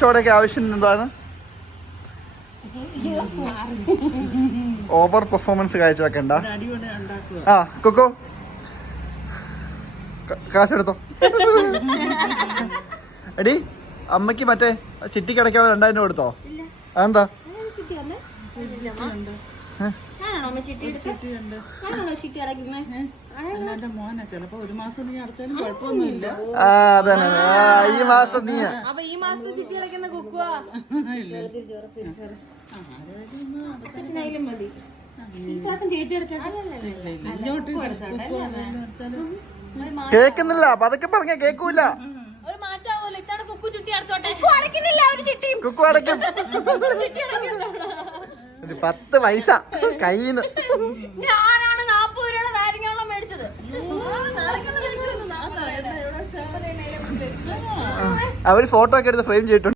ഷോയുടെ ആവശ്യം എന്താണ്? ഓവർ പെർഫോമൻസ് കാഴ്ചവെക്കണ്ട. ആ കൊക്കോ കാശെടുത്തോ. എടി അമ്മക്ക് മറ്റേ ചിട്ടിക്ക് അടയ്ക്കാൻ 2000 രൂപ കൊടുത്തോ? അതെന്താ? ഈ മാസം നീ കേക്കുന്നില്ല. പതൊക്കെ പറഞ്ഞ കേക്കൂല. കുക്കു അടയ്ക്കും. ഒരു 10 പൈസ കയ്യിന്ന്. അവര് ഫോട്ടോ ഒക്കെ എടുത്ത് ഫ്രെയിം ചെയ്തിട്ടുണ്ട്.